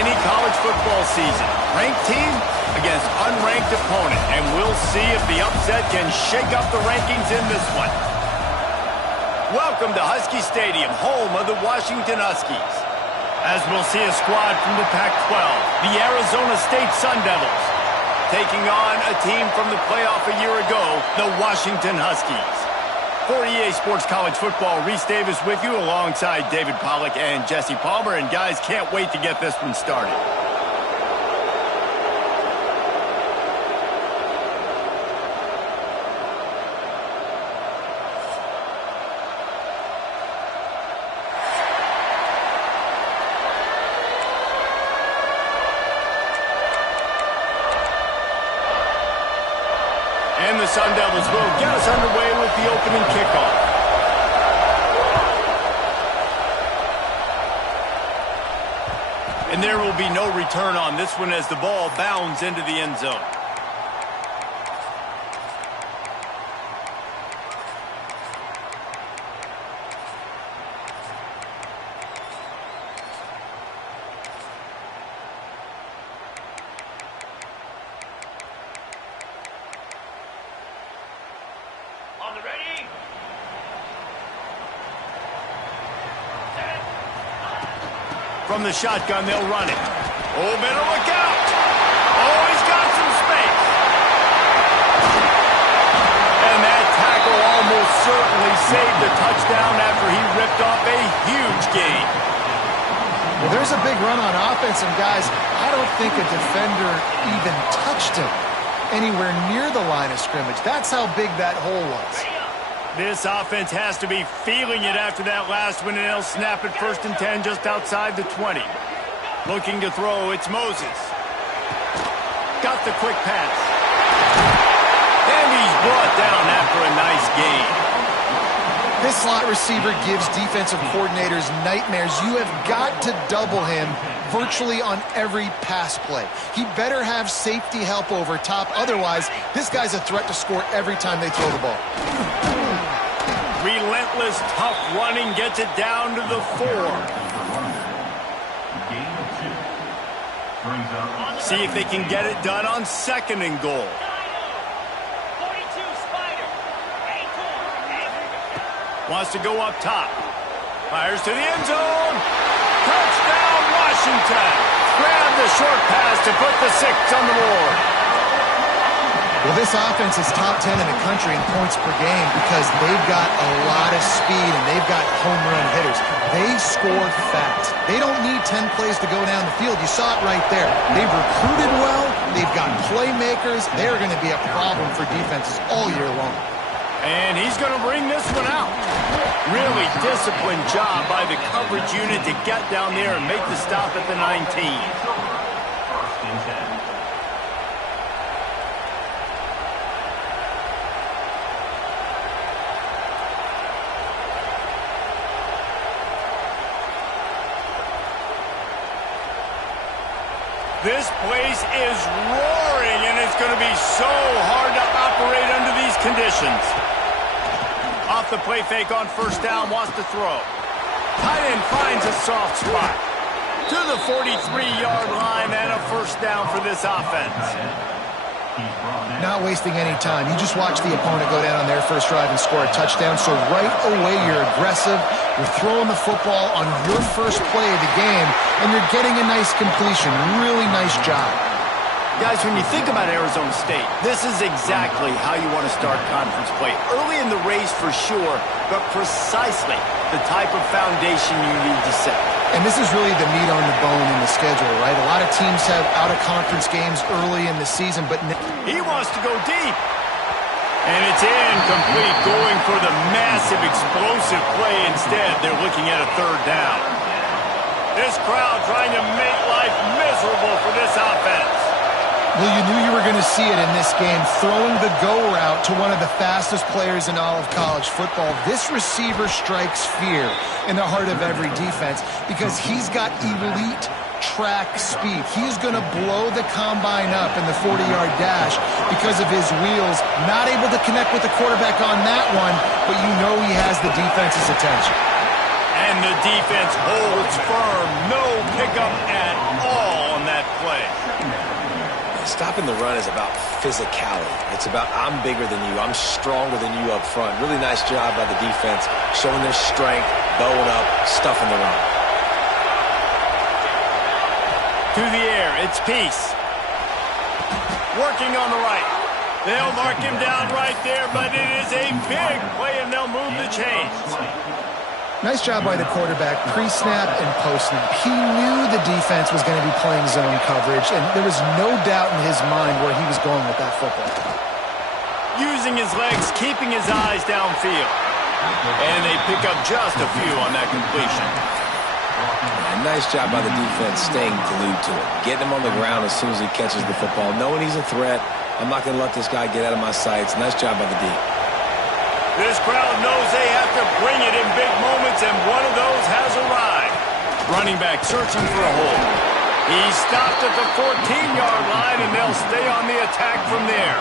any college football season. Ranked team against unranked opponent, and we'll see if the upset can shake up the rankings in this one. Welcome to Husky Stadium, home of the Washington Huskies. As we'll see a squad from the Pac-12, the Arizona State Sun Devils, taking on a team from the playoff a year ago, the Washington Huskies. For EA Sports College Football, Reese Davis with you alongside David Pollack and Jesse Palmer. And guys, can't wait to get this one started. And the Sun Devils will get us underway with the opening kickoff. And there will be no return on this one as the ball bounds into the end zone. From the shotgun, they'll run it. Oh, better look out. Oh, he's got some space. And that tackle almost certainly saved a touchdown after he ripped off a huge gain. Well, there's a big run on offense, and guys, I don't think a defender even touched him anywhere near the line of scrimmage. That's how big that hole was. This offense has to be feeling it after that last one, and they'll snap it 1st and 10 just outside the 20. Looking to throw, it's Moses. Got the quick pass. And he's brought down after a nice gain. This slot receiver gives defensive coordinators nightmares. You have got to double him virtually on every pass play. He better have safety help over top. Otherwise, this guy's a threat to score every time they throw the ball. Relentless, tough running gets it down to the 4. See if they can get it done on 2nd and goal. Wants to go up top. Fires to the end zone. Touchdown, Washington. Grab the short pass to put the 6 on the board. Well, this offense is top 10 in the country in points per game because they've got a lot of speed and they've got home run hitters. They score fast. They don't need 10 plays to go down the field. You saw it right there. They've recruited well. They've got playmakers. They're going to be a problem for defenses all year long. And he's going to bring this one out. Really disciplined job by the coverage unit to get down there and make the stop at the 19. This place is roaring, and it's going to be so hard to operate under these conditions. Off the play fake on 1st down, wants to throw. Tight end finds a soft spot. To the 43-yard line and a 1st down for this offense. Not wasting any time. You just watch the opponent go down on their first drive and score a touchdown. So right away, you're aggressive. You're throwing the football on your first play of the game, and you're getting a nice completion. Really nice job. Guys, when you think about Arizona State, this is exactly how you want to start conference play. Early in the race for sure, but precisely the type of foundation you need to set. And this is really the meat on the bone in the schedule, right? A lot of teams have out-of-conference games early in the season, but he wants to go deep. And it's incomplete, going for the massive, explosive play instead. They're looking at a 3rd down. This crowd trying to make life miserable for this offense. Well, you knew you were going to see it in this game, throwing the go route to one of the fastest players in all of college football. This receiver strikes fear in the heart of every defense because he's got elite track speed. He's going to blow the combine up in the 40-yard dash because of his wheels. Not able to connect with the quarterback on that one, but you know he has the defense's attention. And the defense holds firm. No pickup at all Stopping the run is about physicality. It's about I'm bigger than you. I'm stronger than you up front. Really nice job by the defense, showing their strength, bowing up, stuffing the run. To the air, it's Peace. Working on the right. They'll mark him down right there, but it is a big play, and they'll move the chains. Nice job by the quarterback, pre-snap and post-snap. He knew the defense was going to be playing zone coverage, and there was no doubt in his mind where he was going with that football. Using his legs, keeping his eyes downfield. And they pick up just a few on that completion. Yeah, nice job by the defense staying glued to it. Getting him on the ground as soon as he catches the football. Knowing he's a threat, I'm not going to let this guy get out of my sights. Nice job by the D. This crowd knows they have to bring it in big moments, and one of those has arrived. Running back searching for a hole. He stopped at the 14-yard line, and they'll stay on the attack from there.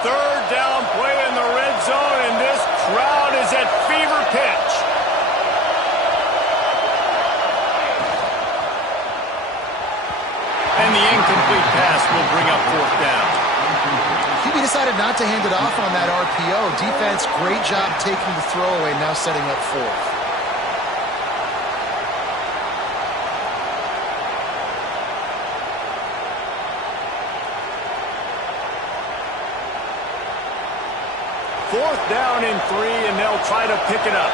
Third down play in the red zone, and this crowd is at fever pitch. And the incomplete pass will bring up fourth down. QB decided not to hand it off on that RPO. Defense, great job taking the throwaway, now setting up fourth. Fourth down and 3, and they'll try to pick it up.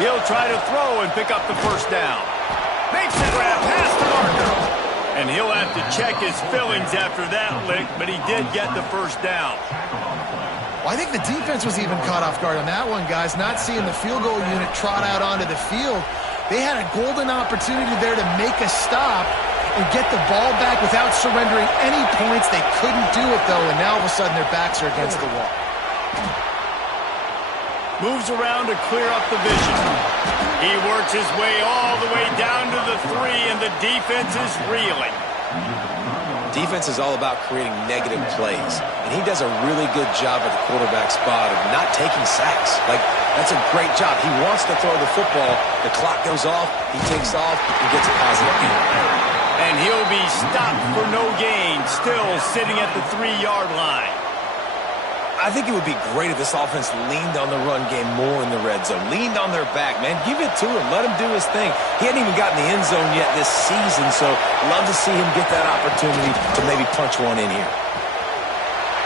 He'll try to throw and pick up the first down. Makes the grab past the marker. And he'll have to check his fillings after that lick, but he did get the first down. Well, I think the defense was even caught off guard on that one, guys. Not seeing the field goal unit trot out onto the field. They had a golden opportunity there to make a stop and get the ball back without surrendering any points. They couldn't do it, though, and now all of a sudden their backs are against the wall. Moves around to clear up the vision. He works his way all the way down to the 3, and the defense is reeling. Defense is all about creating negative plays, and he does a really good job at the quarterback spot of not taking sacks. That's a great job. He wants to throw the football. The clock goes off. He takes off and gets a positive gain. And he'll be stopped for no gain, still sitting at the 3-yard line. I think it would be great if this offense leaned on the run game more in the red zone. Leaned on their back, man. Give it to him. Let him do his thing. He hadn't even gotten the end zone yet this season, so love to see him get that opportunity to maybe punch one in here.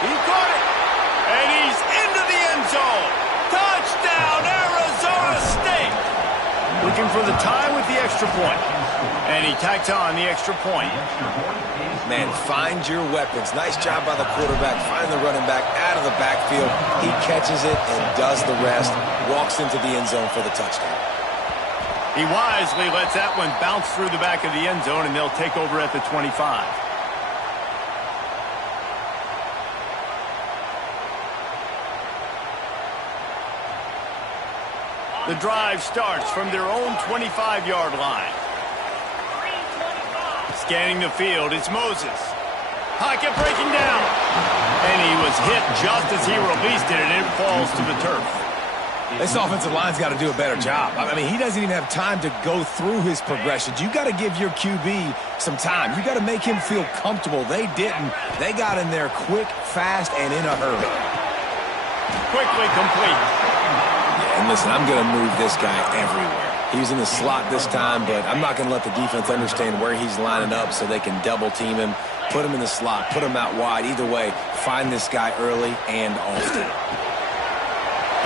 He caught it, and he's into the end zone. Touchdown, Arizona State. Looking for the tie with the extra point. And he tacks on the extra point. Man, find your weapons. Nice job by the quarterback. Find the running back out of the backfield. He catches it and does the rest. Walks into the end zone for the touchdown. He wisely lets that one bounce through the back of the end zone, and they'll take over at the 25. The drive starts from their own 25-yard line. Scanning the field, it's Moses. Pocket breaking down. And he was hit just as he released it, and it falls to the turf. This offensive line's got to do a better job. I mean, he doesn't even have time to go through his progressions. You got to give your QB some time. You got to make him feel comfortable. They didn't. They got in there quick, fast, and in a hurry. Quickly complete. Yeah, and listen, I'm going to move this guy everywhere. He's in the slot this time, but I'm not going to let the defense understand where he's lining up so they can double team him, put him in the slot, put him out wide. Either way, find this guy early and often.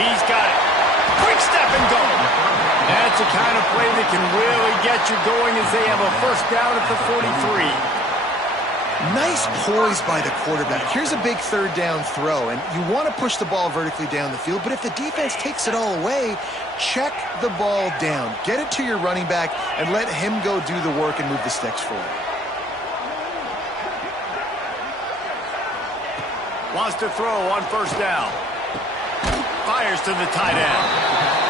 He's got it. Quick step and go. That's the kind of play that can really get you going as they have a first down at the 43. Nice poise by the quarterback. Here's a big third down throw, and you want to push the ball vertically down the field, but if the defense takes it all away, check the ball down. Get it to your running back and let him go do the work and move the sticks forward. Wants to throw on first down. Fires to the tight end.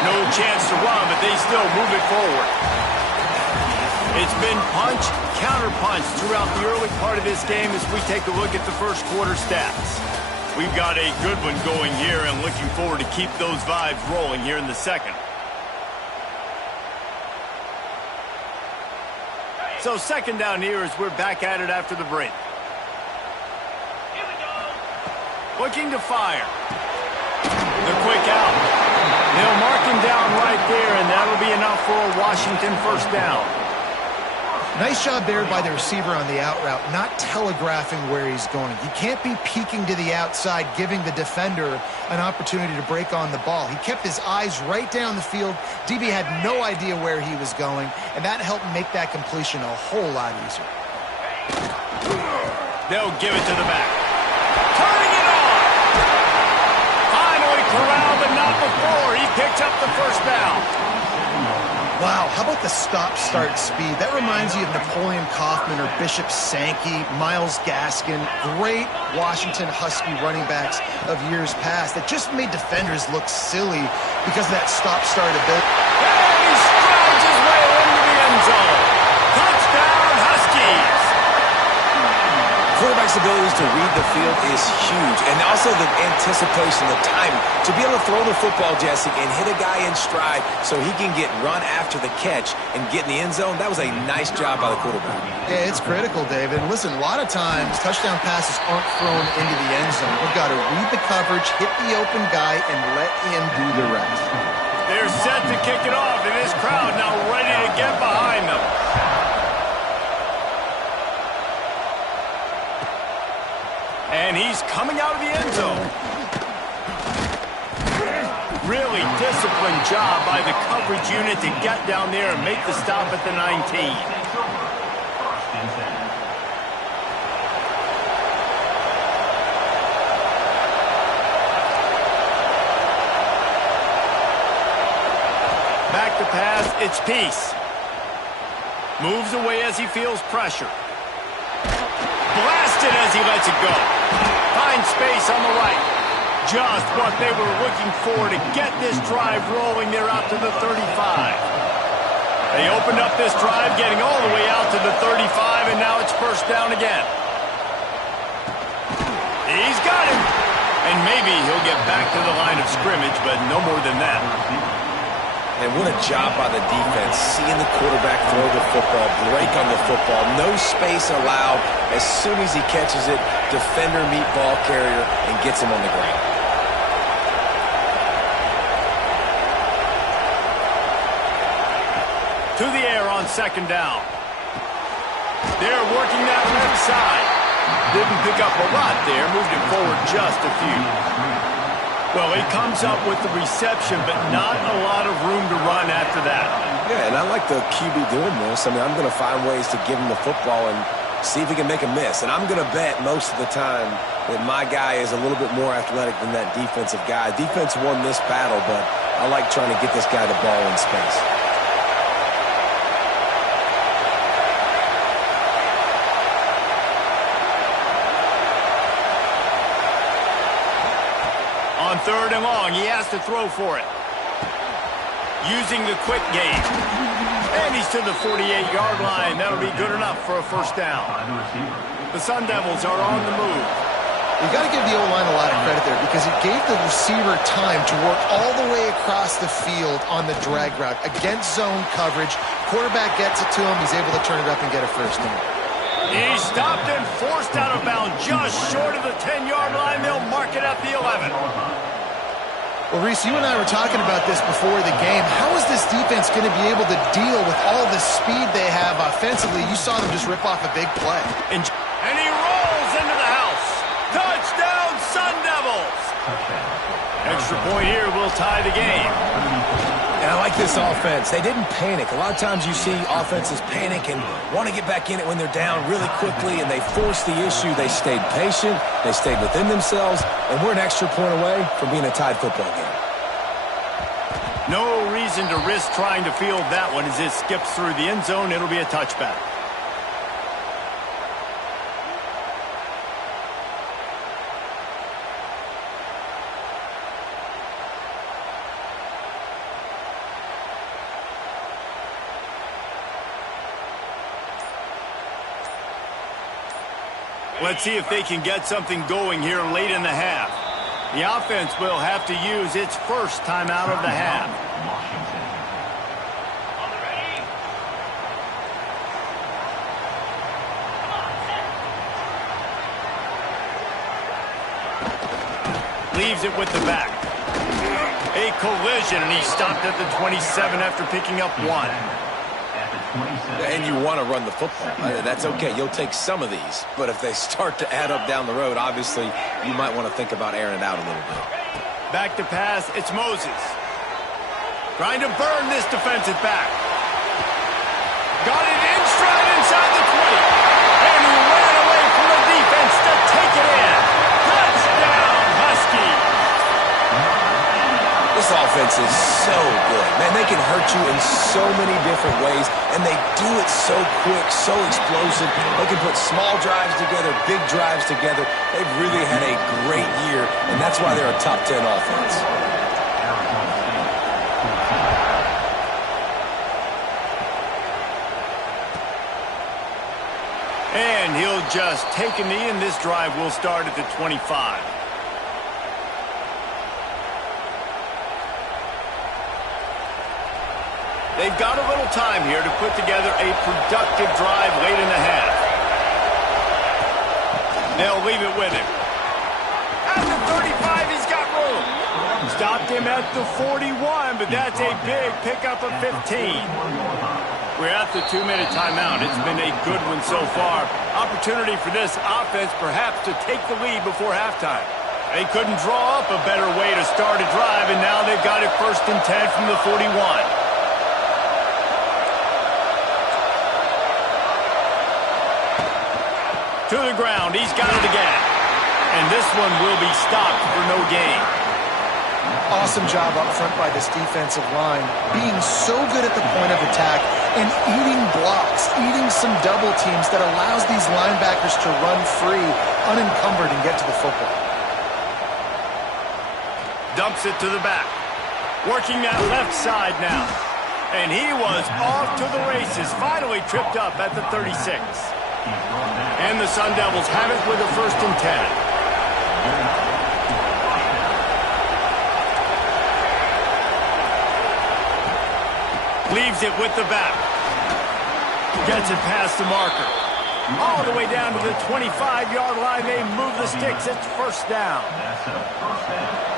No chance to run, but they still move it forward. It's been punch, counter-punch throughout the early part of this game as we take a look at the first quarter stats. We've got a good one going here and looking forward to keep those vibes rolling here in the second. So second down here as we're back at it after the break. Here we go. Looking to fire. The quick out. They'll mark him down right there, and that'll be enough for a Washington first down. Nice job there by the receiver on the out route, not telegraphing where he's going. He can't be peeking to the outside, giving the defender an opportunity to break on the ball. He kept his eyes right down the field. DB had no idea where he was going, and that helped make that completion a whole lot easier. They'll give it to the back. Turning it on! Finally corralled, but not before. He picks up the first down. Wow, how about the stop-start speed? That reminds you of Napoleon Kaufman or Bishop Sankey, Myles Gaskin, great Washington Husky running backs of years past that just made defenders look silly because of that stop-start ability. And he strides his way into the end zone. Touchdown, Huskies! Quarterback's abilities to read the field is huge, and also the anticipation, the timing. To be able to throw the football, Jesse, and hit a guy in stride so he can get run after the catch and get in the end zone, that was a nice job by the quarterback. Yeah, it's critical, David. And listen, a lot of times touchdown passes aren't thrown into the end zone. We've got to read the coverage, hit the open guy, and let him do the rest. They're set to kick it off, and this crowd now ready to get behind them. And he's coming out of the end zone. Really disciplined job by the coverage unit to get down there and make the stop at the 19. Back to pass, it's Peace. Moves away as he feels pressure. Blasted as he lets it go. Finds space on the right. Just what they were looking for to get this drive rolling there out to the 35. They opened up this drive getting all the way out to the 35, and now it's first down again. He's got him. And maybe he'll get back to the line of scrimmage, but no more than that. And what a job by the defense, seeing the quarterback throw the football, break on the football, no space allowed. As soon as he catches it, defender meet ball carrier and gets him on the ground. To the air on second down. They're working that left side. Didn't pick up a lot there, moved it forward just a few. Well, he comes up with the reception, but not a lot of room to run after that. Yeah, and I like the QB doing this. I mean, I'm going to find ways to give him the football and see if he can make a miss. And I'm going to bet most of the time that my guy is a little bit more athletic than that defensive guy. Defense won this battle, but I like trying to get this guy the ball in space. On third and long, he has to throw for it. Using the quick game. And he's to the 48-yard line. That'll be good enough for a first down. The Sun Devils are on the move. You got to give the O-line a lot of credit there because it gave the receiver time to work all the way across the field on the drag route against zone coverage. Quarterback gets it to him. He's able to turn it up and get a first down. He stopped and forced out of bounds just short of the 10-yard line. They'll mark it at the 11. Well, Reese, you and I were talking about this before the game. How is this defense going to be able to deal with all the speed they have offensively? You saw them just rip off a big play. And he rolls into the house. Touchdown, Sun Devils. Extra point here will tie the game. And I like this offense. They didn't panic. A lot of times you see offenses panic and want to get back in it when they're down really quickly, and they forced the issue. They stayed patient. They stayed within themselves, and we're an extra point away from being a tied football game. No reason to risk trying to field that one as it skips through the end zone. It'll be a touchback. Let's see if they can get something going here late in the half. The offense will have to use its first timeout of the half. Leaves it with the back. A collision, and he stopped at the 27 after picking up 1. And you want to run the football. That's okay. You'll take some of these. But if they start to add up down the road, obviously, you might want to think about airing it out a little bit. Back to pass, it's Moses. Trying to burn this defensive back. Got it in stride inside the 20. And he ran away from the defense to take it in. Touchdown, Husky. This offense is so good. Man, they can hurt you in so many different ways, and they do it so quick, so explosive. They can put small drives together, big drives together. They've really had a great year, and that's why they're a top 10 offense. And he'll just take a knee, and this drive will start at the 25. They've got a little time here to put together a productive drive late in the half. They'll leave it with him. At the 35, he's got room. Stopped him at the 41, but that's a big pickup of 15. We're at the 2-minute timeout. It's been a good one so far. Opportunity for this offense perhaps to take the lead before halftime. They couldn't draw up a better way to start a drive, and now they've got it 1st and 10 from the 41. To the ground, he's got it again. And this one will be stopped for no gain. Awesome job up front by this defensive line, being so good at the point of attack and eating blocks, eating some double teams that allows these linebackers to run free, unencumbered, and get to the football. Dumps it to the back. Working that left side now. And he was off to the races, finally tripped up at the 36. And the Sun Devils have it with a 1st and 10. Leaves it with the back. Gets it past the marker. All the way down to the 25-yard line. They move the sticks. It's 1st down.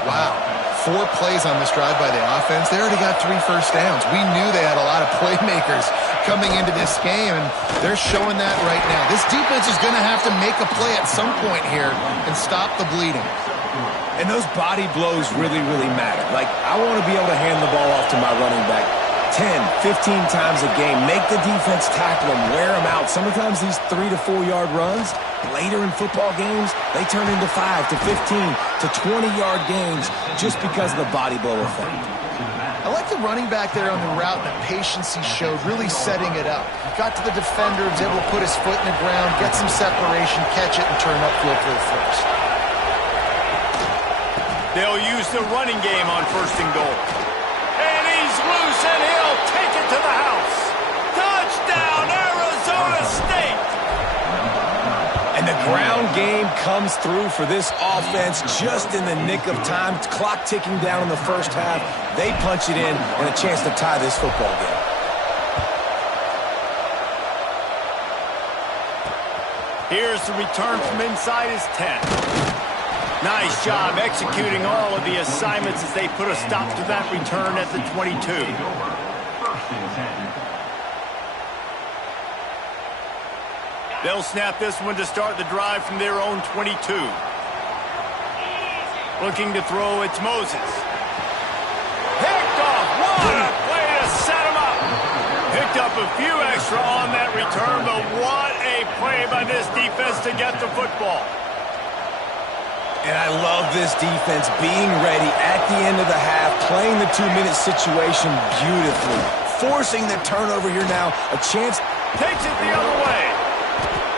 Wow. 4 plays on this drive by the offense. They already got 3 first downs. We knew they had a lot of playmakers coming into this game, and they're showing that right now. This defense is going to have to make a play at some point here and stop the bleeding. And those body blows really, really matter. Like, I want to be able to hand the ball off to my running back 10, 15 times a game. Make the defense tackle them, wear them out. Sometimes these 3 to 4 yard runs, later in football games, they turn into 5 to 15 to 20-yard gains just because of the body blow effect. I like the running back there on the route and the patience he showed, really setting it up. He got to the defender, was able to put his foot in the ground, get some separation, catch it, and turn upfield for the 1st. They'll use the running game on 1st and goal. And he's loose, and he'll take it to the house. Touchdown, Arizona State! And the ground game comes through for this offense just in the nick of time. Clock ticking down in the 1st half. They punch it in and a chance to tie this football game. Here's the return from inside his 10. Nice job executing all of the assignments as they put a stop to that return at the 22. They'll snap this one to start the drive from their own 22. Looking to throw, it's Moses. Picked off. What a play to set him up. Picked up a few extra on that return, but what a play by this defense to get the football. And I love this defense being ready at the end of the half, playing the 2-minute situation beautifully. Forcing the turnover here now. A chance. Takes it the other way.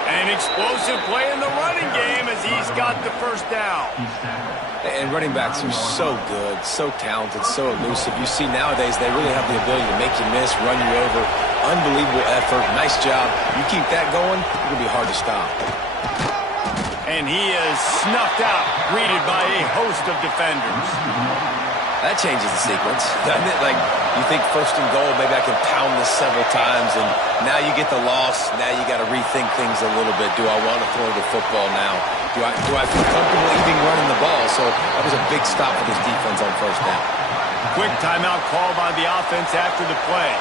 An explosive play in the running game as he's got the 1st down. And running backs are so good, so talented, so elusive. You see nowadays they really have the ability to make you miss, run you over. Unbelievable effort. Nice job. You keep that going, it'll be hard to stop. And he is snuffed out, greeted by a host of defenders. That changes the sequence, doesn't it? Like, you think first and goal, maybe I can pound this several times, and now you get the loss. Now you got to rethink things a little bit. Do I want to throw the football now? Do I feel comfortable even running the ball? So that was a big stop for this defense on first down. Quick timeout call by the offense after the play.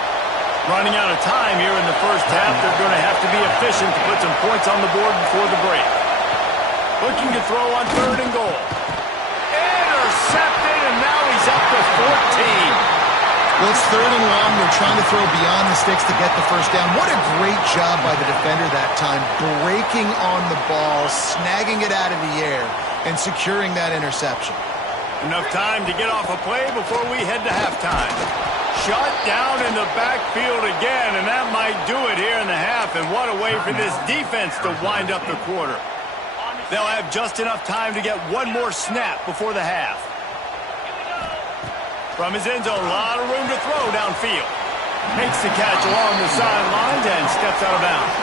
Running out of time here in the first half, they're going to have to be efficient to put some points on the board before the break. Looking to throw on third and goal. Intercepted, and now he's up to 14. Well, it's third and long. They're trying to throw beyond the sticks to get the first down. What a great job by the defender that time, breaking on the ball, snagging it out of the air, and securing that interception. Enough time to get off a play before we head to halftime. Shut down in the backfield again, and that might do it here in the half. And what a way for this defense to wind up the quarter. They'll have just enough time to get one more snap before the half. From his end zone, a lot of room to throw downfield. Makes the catch along the sidelines and steps out of bounds.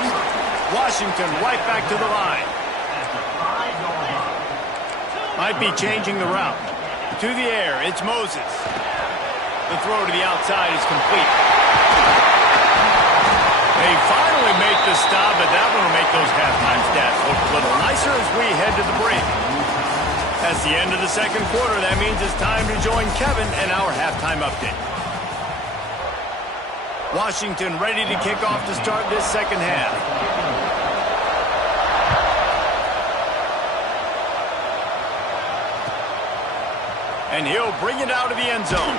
Washington right back to the line. Might be changing the route. To the air, it's Moses. The throw to the outside is complete. They finally make the stop, but that one will make those halftime stats look a little nicer as we head to the break. That's the end of the second quarter. That means it's time to join Kevin and our halftime update. Washington ready to kick off to start this second half. And he'll bring it out of the end zone.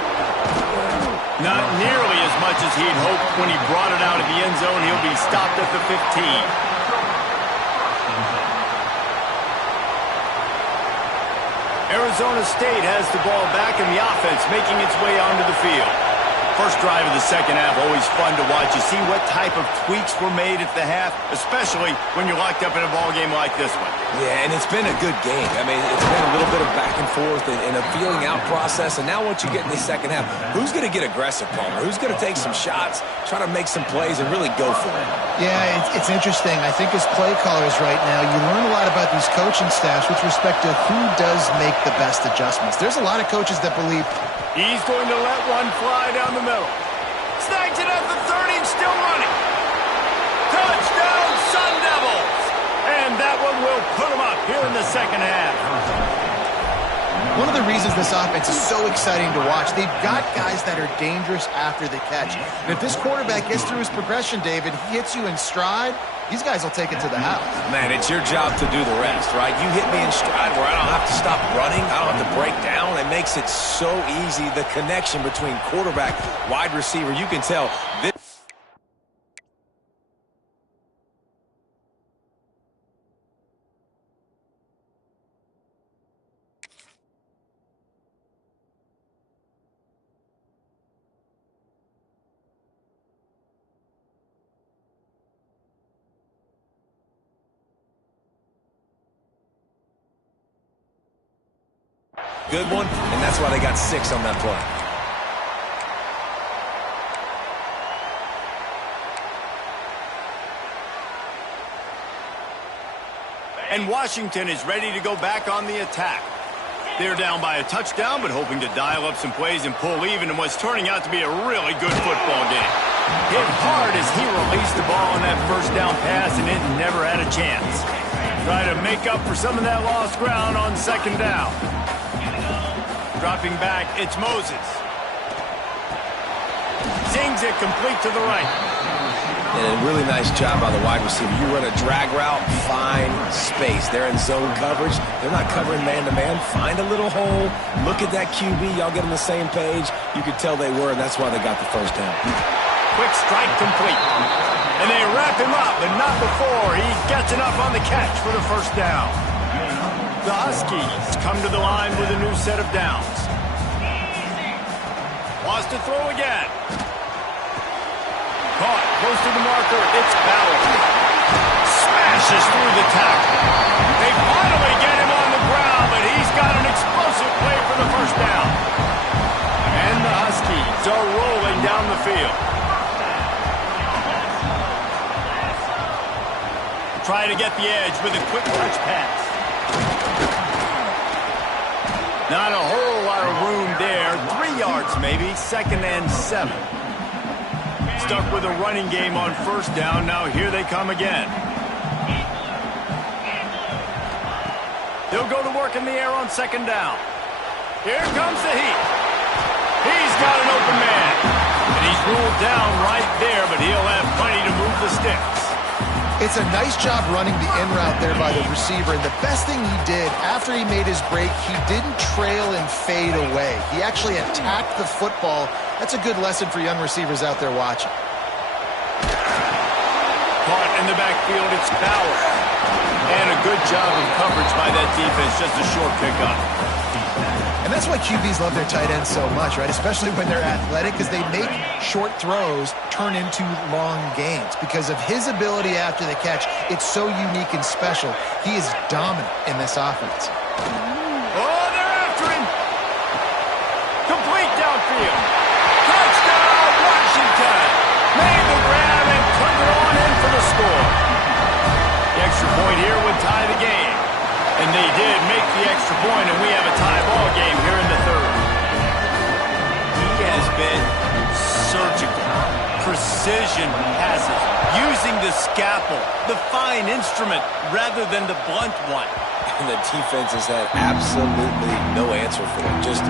Not nearly as much as he'd hoped when he brought it out of the end zone. He'll be stopped at the 15. Arizona State has the ball back in the offense, making its way onto the field. First drive of the second half, always fun to watch. You see what type of tweaks were made at the half, especially when you're locked up in a ball game like this one. Yeah, and it's been a good game. I mean, it's been a little bit of back and forth and a feeling out process. And now once you get in the second half, who's going to get aggressive, Palmer? Who's going to take some shots, try to make some plays, and really go for it? Yeah, it's interesting. I think as play callers right now, you learn a lot about these coaching staffs with respect to who does make the best adjustments. There's a lot of coaches that believe he's going to let one fly down the middle. Snags it at the 30 and still running. Touchdown, Sun Devils! And that one will put them up here in the second half. One of the reasons this offense is so exciting to watch, they've got guys that are dangerous after the catch. And if this quarterback gets through his progression, David, he hits you in stride, these guys will take it to the house. Man, it's your job to do the rest, right? You hit me in stride where I don't have to stop running. I don't have to break down. It makes it so easy, the connection between quarterback, wide receiver. You can tell this. Good one, and that's why they got 6 on that play. And Washington is ready to go back on the attack. They're down by a touchdown, but hoping to dial up some plays and pull even in what's turning out to be a really good football game. Hit hard as he released the ball on that first down pass, and it never had a chance. Try to make up for some of that lost ground on second down. Dropping back, it's Moses. Zings it complete to the right. And a really nice job by the wide receiver. You run a drag route, find space. They're in zone coverage. They're not covering man-to-man. Find a little hole. Look at that QB. Y'all get on the same page. You could tell they were, and that's why they got the first down. Quick strike complete. And they wrap him up, but not before he gets enough on the catch for the first down. The Huskies come to the line with a new set of downs. Wants to throw again. Caught close to the marker. It's Bauer. Smashes through the tackle. They finally get him on the ground, but he's got an explosive play for the first down. And the Huskies are rolling down the field. Try to get the edge with a quick touch pass. Not a whole lot of room there. 3 yards maybe, 2nd and 7. Stuck with a running game on 1st down. Now here they come again. They'll go to work in the air on 2nd down. Here comes the heat. He's got an open man. And he's ruled down right there, but he'll have plenty to move the sticks. It's a nice job running the in route there by the receiver, and the best thing he did after he made his break, he didn't trail and fade away. He actually attacked the football. That's a good lesson for young receivers out there watching. Caught in the backfield, it's Bauer. And a good job of coverage by that defense, just a short pickup. And that's why QBs love their tight ends so much, right? Especially when they're athletic, because they make short throws turn into long gains. Because of his ability after the catch, it's so unique and special. He is dominant in this offense. Oh, they're after him. Complete downfield. Touchdown, Washington. Made the grab and took it on in for the score. The extra point here would tie the game. And they did make the extra point, and we have a tie ball game here in the 3rd. He has been surgical, precision passes, using the scalpel, the fine instrument, rather than the blunt one. And the defense has had absolutely no answer for it. Just,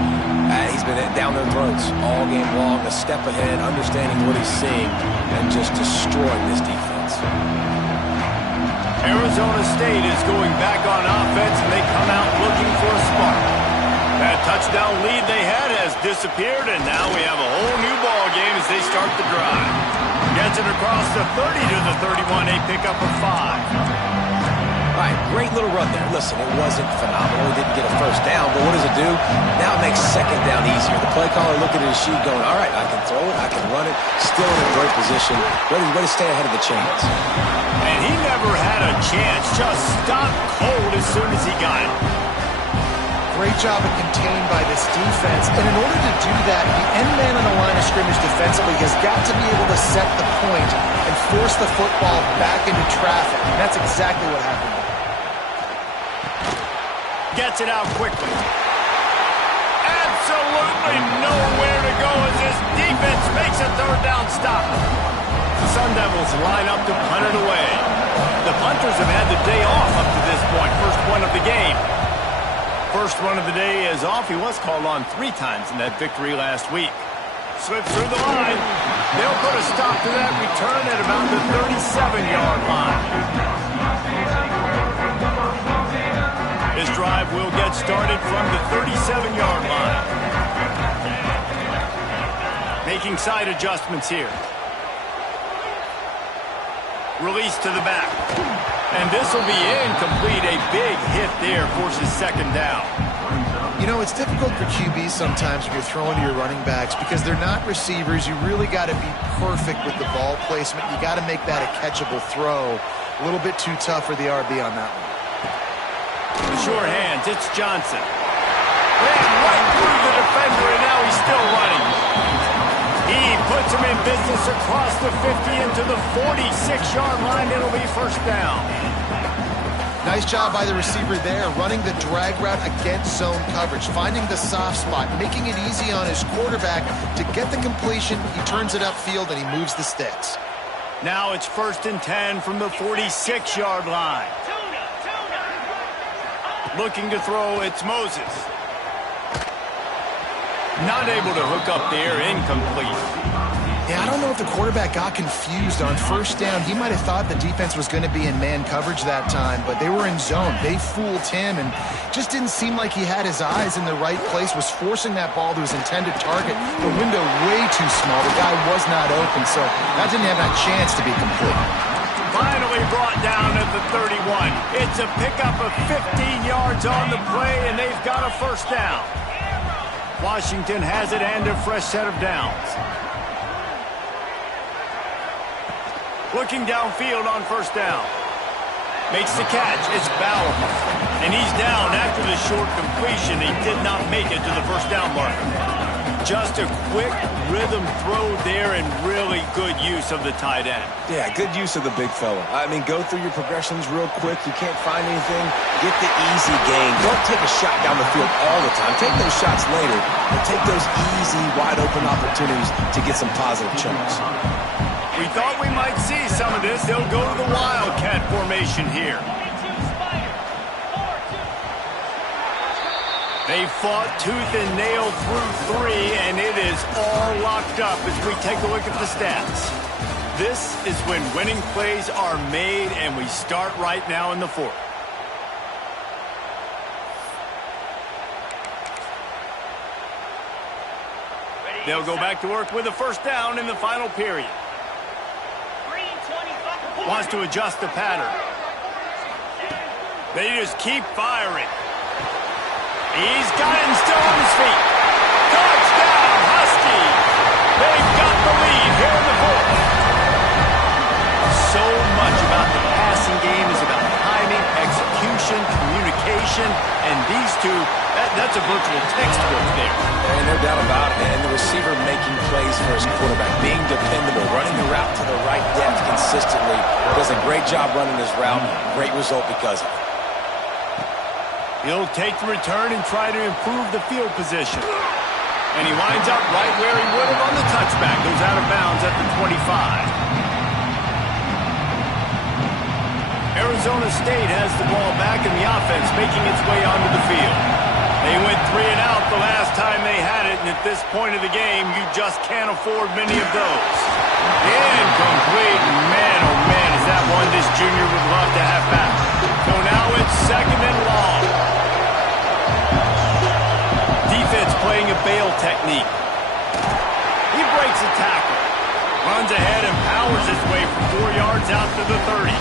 he's been down their throats all game long, a step ahead, understanding what he's seeing, and just destroying this defense. Arizona State is going back on offense, and they come out looking for a spark. That touchdown lead they had has disappeared, and now we have a whole new ball game as they start the drive. Gets it across the 30 to the 31, a pickup of 5. All right, great little run there. Listen, it wasn't phenomenal. He didn't get a 1st down, but what does it do? Now it makes 2nd down easier. The play caller looking at his sheet going, all right, I can throw it, I can run it, still in a great position, ready to stay ahead of the chains. And he never had a chance, just stopped cold as soon as he got it. Great job of contained by this defense. And in order to do that, the end man on the line of scrimmage defensively has got to be able to set the point and force the football back into traffic. And that's exactly what happened. Gets it out quickly. Absolutely nowhere to go as this defense makes a 3rd down stop. The Sun Devils line up to punt it away. The punters have had the day off up to this point. First one of the game. First one of the day is off. He was called on 3 times in that victory last week. Slips through the line. They'll put a stop to that return at about the 37-yard line. This drive will get started from the 37-yard line. Making side adjustments here. Release to the back. And this will be incomplete. A big hit there forces 2nd down. You know, it's difficult for QBs sometimes when you're throwing to your running backs because they're not receivers. You really got to be perfect with the ball placement. You got to make that a catchable throw. A little bit too tough for the RB on that one. Sure hands, it's Johnson. Ran right through the defender, and now he's still running. He puts him in business across the 50 into the 46-yard line. It'll be 1st down. Nice job by the receiver there, running the drag route against zone coverage, finding the soft spot, making it easy on his quarterback to get the completion. He turns it upfield, and he moves the sticks. Now it's 1st and 10 from the 46-yard line. Looking to throw, it's Moses. Not able to hook up there, incomplete. Yeah, I don't know if the quarterback got confused on 1st down. He might have thought the defense was going to be in man coverage that time, but they were in zone. They fooled him and just didn't seem like he had his eyes in the right place, was forcing that ball to his intended target. The window way too small. The guy was not open, so that didn't have a chance to be complete. Finally brought down at the 31. It's a pickup of 15 yards on the play, and they've got a 1st down. Washington has it and a fresh set of downs. Looking downfield on 1st down. Makes the catch. It's Bauer. And he's down after the short completion. He did not make it to the 1st down marker. Just a quick rhythm throw there and really good use of the tight end. Yeah, good use of the big fella. I mean, go through your progressions real quick. You can't find anything. Get the easy gain. Don't take a shot down the field all the time. Take those shots later, but take those easy, wide-open opportunities to get some positive chunks. We thought we might see some of this. They'll go to the Wildcat formation here. They fought tooth and nail through 3, and it is all locked up as we take a look at the stats. This is when winning plays are made, and we start right now in the 4th. They'll go back to work with a first down in the final period. Wants to adjust the pattern. They just keep firing. He's got him still on his feet. Touchdown, Husky. They've got the lead here in the 4th. So much about the passing game is about timing, execution, communication, and these two, that's a virtual textbook there. And no doubt about it, and the receiver making plays for his quarterback, being dependable, running the route to the right depth consistently. Does a great job running his route. Great result because of it. He'll take the return and try to improve the field position. And he winds up right where he would have on the touchback. Goes out of bounds at the 25. Arizona State has the ball back in the offense, making its way onto the field. They went 3 and out the last time they had it, and at this point of the game, you just can't afford many of those. Incomplete. Man, oh man, is that one this junior would love to have back. So now it's 2nd and long. Defense playing a bail technique. He breaks a tackle. Runs ahead and powers his way for 4 yards out to the 30.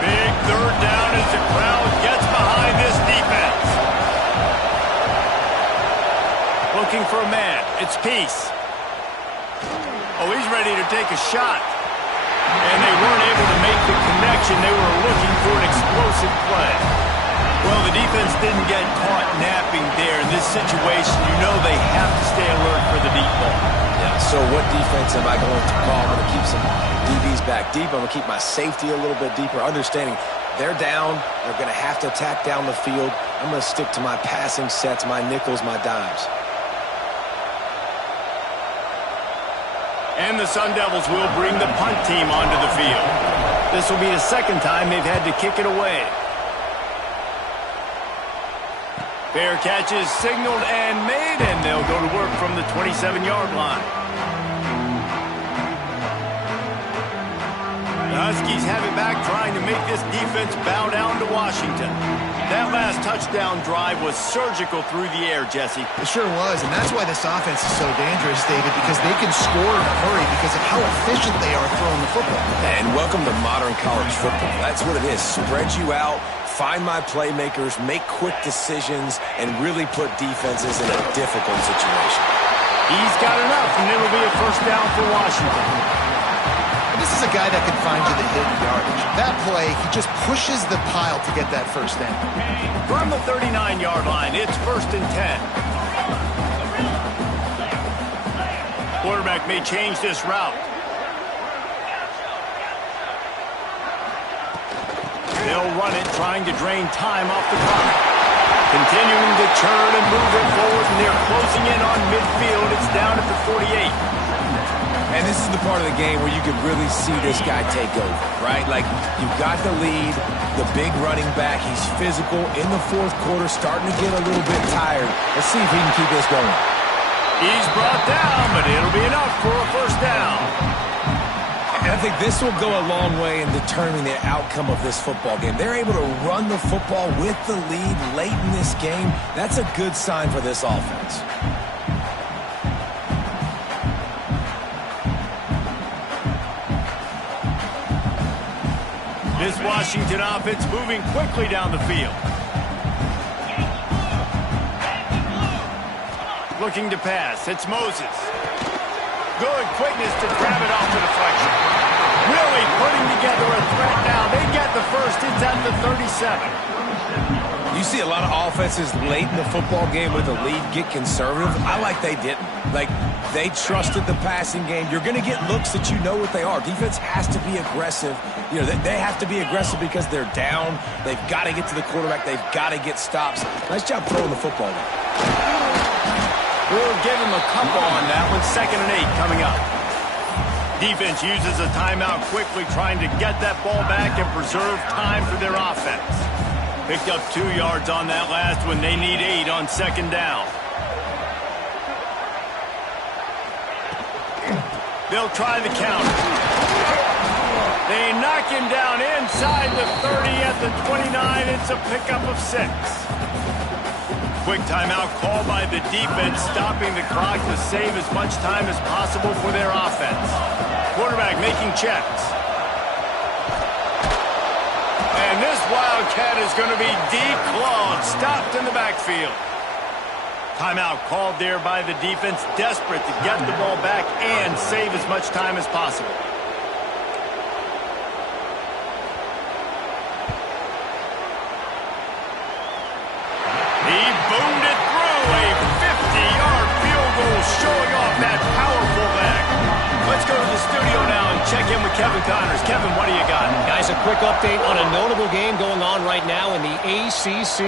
Big 3rd down as the crowd gets behind this defense. Looking for a man. It's Peace. Oh, he's ready to take a shot. And they weren't able to make the connection. They were looking for an explosive play. Well, the defense didn't get caught napping there. In this situation, you know they have to stay alert for the deep ball. Yeah, so what defense am I going to call? I'm going to keep some DBs back deep. I'm going to keep my safety a little bit deeper, understanding they're down. They're going to have to attack down the field. I'm going to stick to my passing sets, my nickels, my dimes. And the Sun Devils will bring the punt team onto the field. This will be the 2nd time they've had to kick it away. Fair catch is signaled and made, and they'll go to work from the 27-yard line. The Huskies have it back, trying to make this defense bow down to Washington. That last touchdown drive was surgical through the air, Jesse. It sure was, and that's why this offense is so dangerous, David, because they can score in a hurry because of how efficient they are throwing the football. And welcome to modern college football. That's what it is. Spread you out, find my playmakers, make quick decisions, and really put defenses in a difficult situation. He's got enough, and it'll be a first down for Washington. This is a guy that can find you the hidden yardage. That play, he just pushes the pile to get that first down. From the 39-yard line, it's 1st and 10. Quarterback may change this route. They'll run it, trying to drain time off the clock. Continuing to turn and move it forward, and they're closing in on midfield. It's down at the 48. And this is the part of the game where you could really see this guy take over, right? Like, you've got the lead, the big running back. He's physical in the 4th quarter, starting to get a little bit tired. Let's see if he can keep this going. He's brought down, but it'll be enough for a first down. And I think this will go a long way in determining the outcome of this football game. They're able to run the football with the lead late in this game. That's a good sign for this offense. This Washington offense moving quickly down the field. Looking to pass. It's Moses. Good quickness to grab it off the deflection. Really putting together a threat now. They get the first. It's at the 37. You see a lot of offenses late in the football game with a lead get conservative. I like they didn't. Like, they trusted the passing game. You're going to get looks that you know what they are. Defense has to be aggressive. You know, they have to be aggressive because they're down. They've got to get to the quarterback. They've got to get stops. Nice job throwing the football there. We'll give him a couple on that one. 2nd and 8 coming up. Defense uses a timeout quickly, trying to get that ball back and preserve time for their offense. Picked up 2 yards on that last one. They need 8 on 2nd down. They'll try the counter. They knock him down inside the 30 at the 29. It's a pickup of 6. Quick timeout called by the defense, stopping the clock to save as much time as possible for their offense. Quarterback making checks. And this Wildcat is going to be declawed, stopped in the backfield. Timeout called there by the defense, desperate to get the ball back and save as much time as possible. He boomed it through, a 50-yard field goal showing off that powerful leg. Let's go to the studio now and check in with Kevin Connors. Kevin, what do you got? Guys, a quick update on a notable game going on right now in the ACC.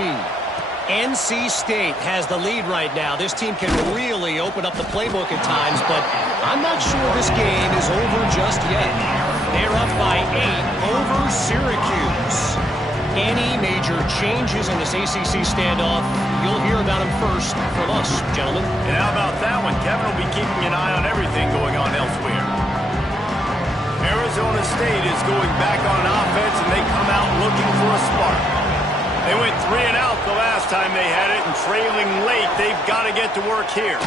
NC State has the lead right now. This team can really open up the playbook at times, but I'm not sure this game is over just yet. They're up by 8 over Syracuse. Any major changes in this ACC standoff, you'll hear about them first from us, gentlemen. And how about that one? Kevin will be keeping an eye on everything going on elsewhere. Arizona State is going back on offense, and they come out looking for a spark. They went 3 and out the last time they had it, and trailing late, they've got to get to work here.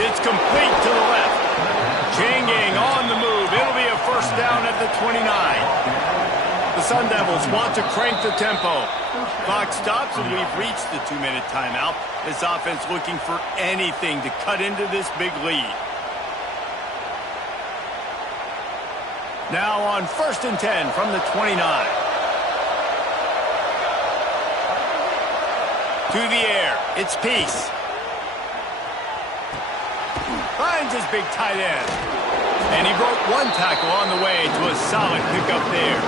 It's complete to the left. Changing on the move. It'll be a first down at the 29. The Sun Devils want to crank the tempo. Clock stops, and we've reached the 2-minute timeout. This offense looking for anything to cut into this big lead. Now on 1st and 10 from the 29. To the air. It's Peace. Finds his big tight end. And he broke 1 tackle on the way to a solid pickup there.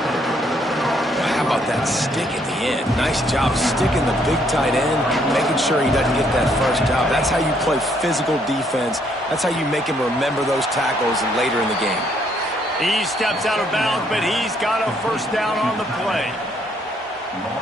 How about that stick at the end? Nice job sticking the big tight end, making sure he doesn't get that first job. That's how you play physical defense. That's how you make him remember those tackles and later in the game. He steps out of bounds, but he's got a first down on the play.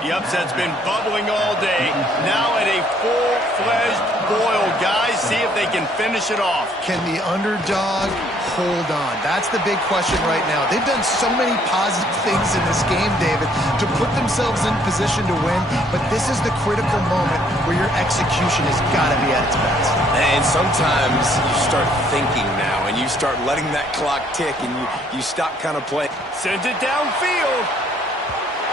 The upset's been bubbling all day. Now at a full-fledged boil. Guys, see if they can finish it off. Can the underdog hold on? That's the big question right now. They've done so many positive things in this game, David, to put themselves in position to win, but this is the critical moment where your execution has got to be at its best. And sometimes you start thinking now, and you start letting that clock tick, and you stop kind of playing. Sends it downfield.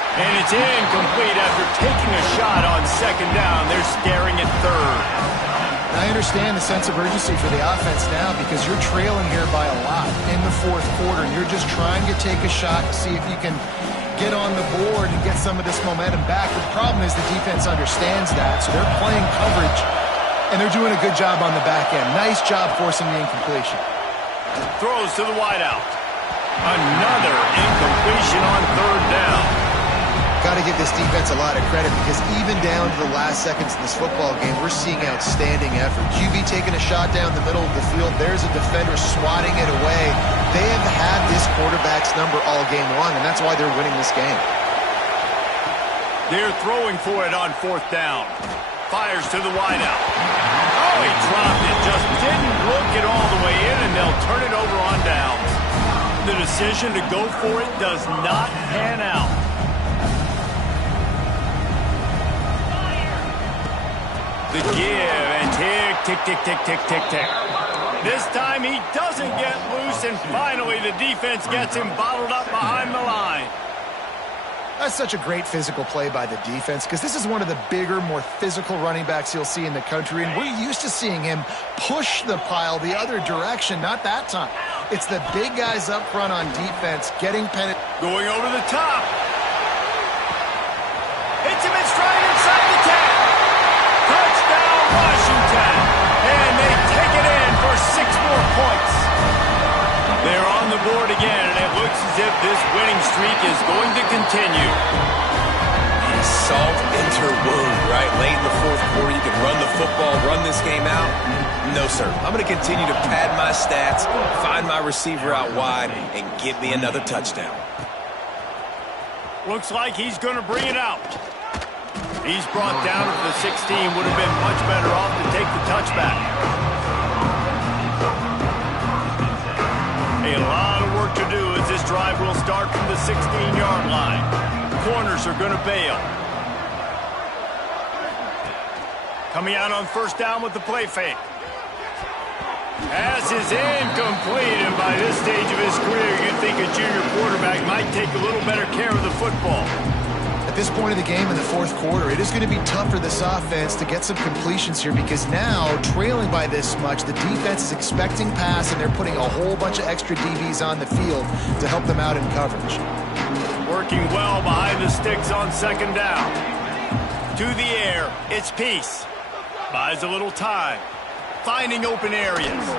And it's incomplete after taking a shot on 2nd down. They're staring at 3rd. I understand the sense of urgency for the offense now because you're trailing here by a lot in the 4th quarter. And you're just trying to take a shot to see if you can get on the board and get some of this momentum back. But the problem is the defense understands that, so they're playing coverage, and they're doing a good job on the back end. Nice job forcing the incompletion. Throws to the wideout. Another incompletion on 3rd down. Got to give this defense a lot of credit because even down to the last seconds in this football game, we're seeing outstanding effort. QB taking a shot down the middle of the field. There's a defender swatting it away. They have had this quarterback's number all game long, and that's why they're winning this game. They're throwing for it on 4th down. Fires to the wideout. Oh, he dropped it. Just didn't look it all the way in, and they'll turn it over on downs. The decision to go for it does not pan out. The give and tick, tick, tick, tick, tick, tick, tick. This time he doesn't get loose, and finally the defense gets him bottled up behind the line. That's such a great physical play by the defense because this is one of the bigger, more physical running backs you'll see in the country, and we're used to seeing him push the pile the other direction, not that time. It's the big guys up front on defense getting penalties. Going over the top. Hits him in stride inside the 10. Touchdown, Washington. And they take it in for 6 more points. They're on the board again, and it looks as if this winning streak is going to continue. Salt into wound, right? Late in the fourth quarter, you can run the football, run this game out. No, sir. I'm going to continue to pad my stats, find my receiver out wide, and give me another touchdown. Looks like he's going to bring it out. He's brought down to the 16. Would have been much better off to take the touchback. A lot of work to do as this drive will start from the 16-yard line. Corners are going to bail. Coming out on first down with the play fake. Pass is incomplete, and by this stage of his career, you'd think a junior quarterback might take a little better care of the football. At this point of the game in the fourth quarter, it is going to be tough for this offense to get some completions here because now, trailing by this much, the defense is expecting pass, and they're putting a whole bunch of extra DBs on the field to help them out in coverage. Working well behind the sticks on second down. To the air, it's Peace. Buys a little time. Finding open areas.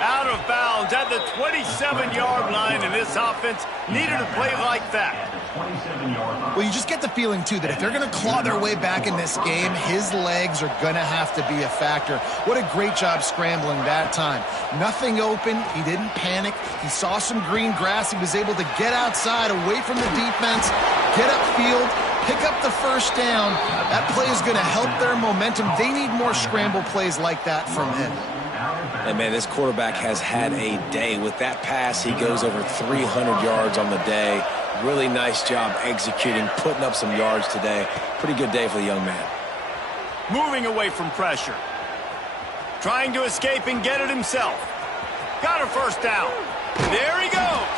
Out of bounds at the 27-yard line, and this offense needed a play like that. Well, you just get the feeling, too, that if they're going to claw their way back in this game, his legs are going to have to be a factor. What a great job scrambling that time. Nothing open. He didn't panic. He saw some green grass. He was able to get outside, away from the defense, get upfield, pick up the first down. That play is going to help their momentum. They need more scramble plays like that from him. And, man, this quarterback has had a day. With that pass, he goes over 300 yards on the day. Really nice job executing, putting up some yards today. Pretty good day for the young man. Moving away from pressure. Trying to escape and get it himself. Got a first down. There he goes.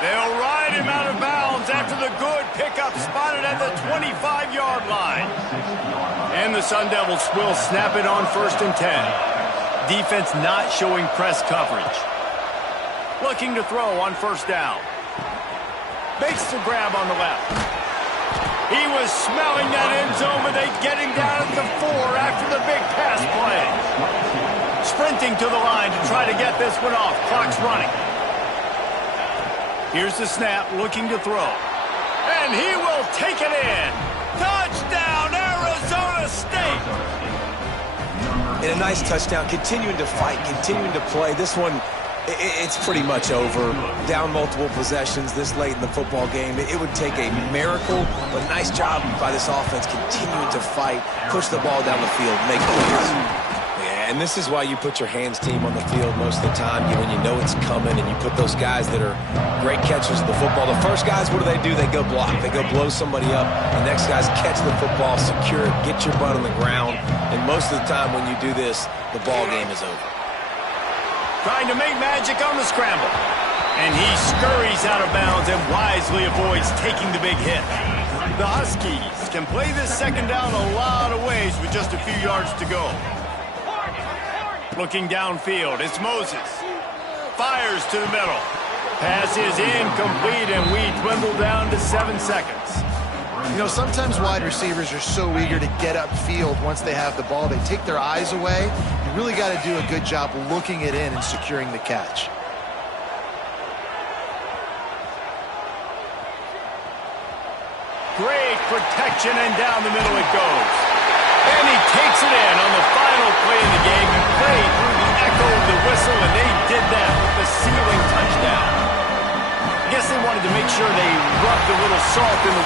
They'll ride him out of bounds after the good pickup spotted at the 25-yard line. And the Sun Devils will snap it on 1st and 10. Defense not showing press coverage. Looking to throw on first down. Makes the grab on the left. He was smelling that end zone, but they get him down at the 4 after the big pass play. Sprinting to the line to try to get this one off. Clock's running. Here's the snap, looking to throw. And he will take it in. Touchdown, Arizona State! And a nice touchdown, continuing to fight, continuing to play. This one, it's pretty much over. Down multiple possessions this late in the football game. It would take a miracle, but nice job by this offense continuing to fight, push the ball down the field, make plays. Yeah, and this is why you put your hands team on the field most of the time, when you know it's coming, and you put those guys that are great catchers of the football. The first guys, what do? They go block. They go blow somebody up. The next guys catch the football, secure it, get your butt on the ground. And most of the time when you do this, the ball game is over. Trying to make magic on the scramble. And he scurries out of bounds and wisely avoids taking the big hit. The Huskies can play this second down a lot of ways with just a few yards to go. Looking downfield, it's Moses. Fires to the middle. Pass is incomplete, and we dwindle down to 7 seconds. You know, sometimes wide receivers are so eager to get upfield once they have the ball. They take their eyes away. You really got to do a good job looking it in and securing the catch. Great protection, and down the middle it goes. And he takes it in on the final play of the game and played through the echo of the whistle, and they did that with the sealing touchdown. I guess they wanted to make sure they rubbed a little salt in the